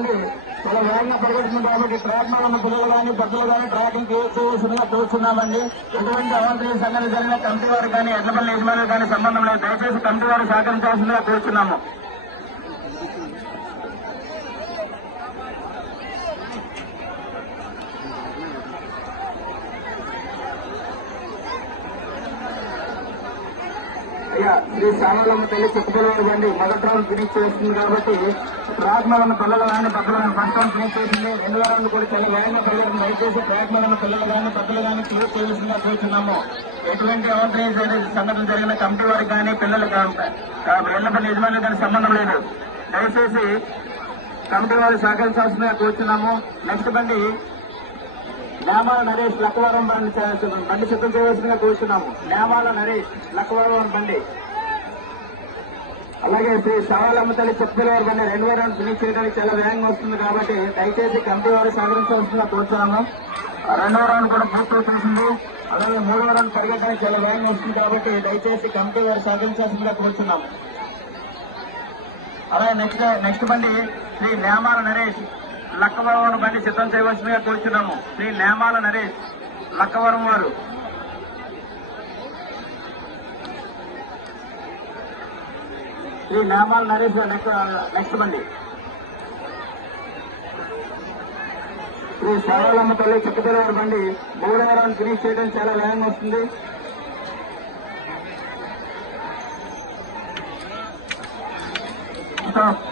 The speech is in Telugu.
బండి చాలా వేగంగా పరిగెడుతుంది కాబట్టి ట్రాక్ మీద ఉన్న పిల్లలు కానీ పెద్దలు కానీ ట్రాకింగ్ క్లియర్ చేయాల్సిందిగా కోరుచున్నామండి. ఎటువంటి అవాంతరీయ సంఘటన జరిగిన కమిటీ వారు కానీ ఎడ్లపల్లి యజమానులు కానీ సంబంధం లేదు. దయచేసి కమిటీ వారు సహకరించాల్సిందిగా కోరుచున్నాము. అయ్యా శ్రీ శ్యామలమ్మ తల్లి చిక్కుపిల్లవారి బండి మొదటి రౌండ్ ఫినిష్ చేస్తుంది కాబట్టి ట్రాక్ మీద ఉన్న పిల్లలు కానీ పెద్దలు కానీ ఫస్ట్ రౌండ్ ఫినిష్ చేసింది. రెండో రౌండ్ కూడా చాలా వేగంగా పరిగెడుతుంది. దయచేసి ట్రాక్ మీద ఉన్న పిల్లలు కానీ పెద్దలు కానీ క్లియర్ చేయాల్సిందిగా కోరుచున్నాము. ఎటువంటి అవాంతరీయ సంఘటన జరిగిన కమిటీ వారికి కానీ పిల్లలు ఎల్లపల్లి యజమానులు కానీ సంబంధం లేదు. దయచేసి కమిటీ వారు సహకరించాల్సిందిగా కోరుచున్నాము. నెక్స్ట్ బండి నేమాల నరేష్ లక్కవరం బండి సిద్ధం చేయవలసిందిగా కోరుచున్నాము. నేమాల నరేష్ లక్కవరం బండి. అలాగే శ్రీ శ్యామలమ్మ తల్లి చిక్కుపిల్లవారి బండి 2వ రౌండ్ ఫినిష్ చేయడానికి చాలా వేగంగా వస్తుంది కాబట్టి దయచేసి కమిటీ వారు సహకరించవలసిందిగా కోరుచున్నాము. 2వ రౌండ్ కూడా పూర్తి చేసింది. అలాగే 3వ రౌండ్ పరిగెట్టడానికి చాలా వేగంగా వస్తుంది కాబట్టి దయచేసి కమిటీ వారు సహకరించాల్సిందిగా కోరుచున్నాము. అలాగే నెక్స్ట్ బండి శ్రీ నేమాల నరేష్ లక్కవరం బండి సిద్ధం చేయవలసిందిగా కోరుచున్నాము. శ్రీ నేమాల నరేష్ లక్కవరం వారు. శ్రీ నేమాల నరేష్ నెక్స్ట్ బండి శ్రీ శ్యామలమ్మ తల్లి చిక్కుపిల్లవారి బండి 3వ రౌండ్ ఫినిష్ చేయడానికి చాలా వేగంగా వస్తుంది. స్టాప్.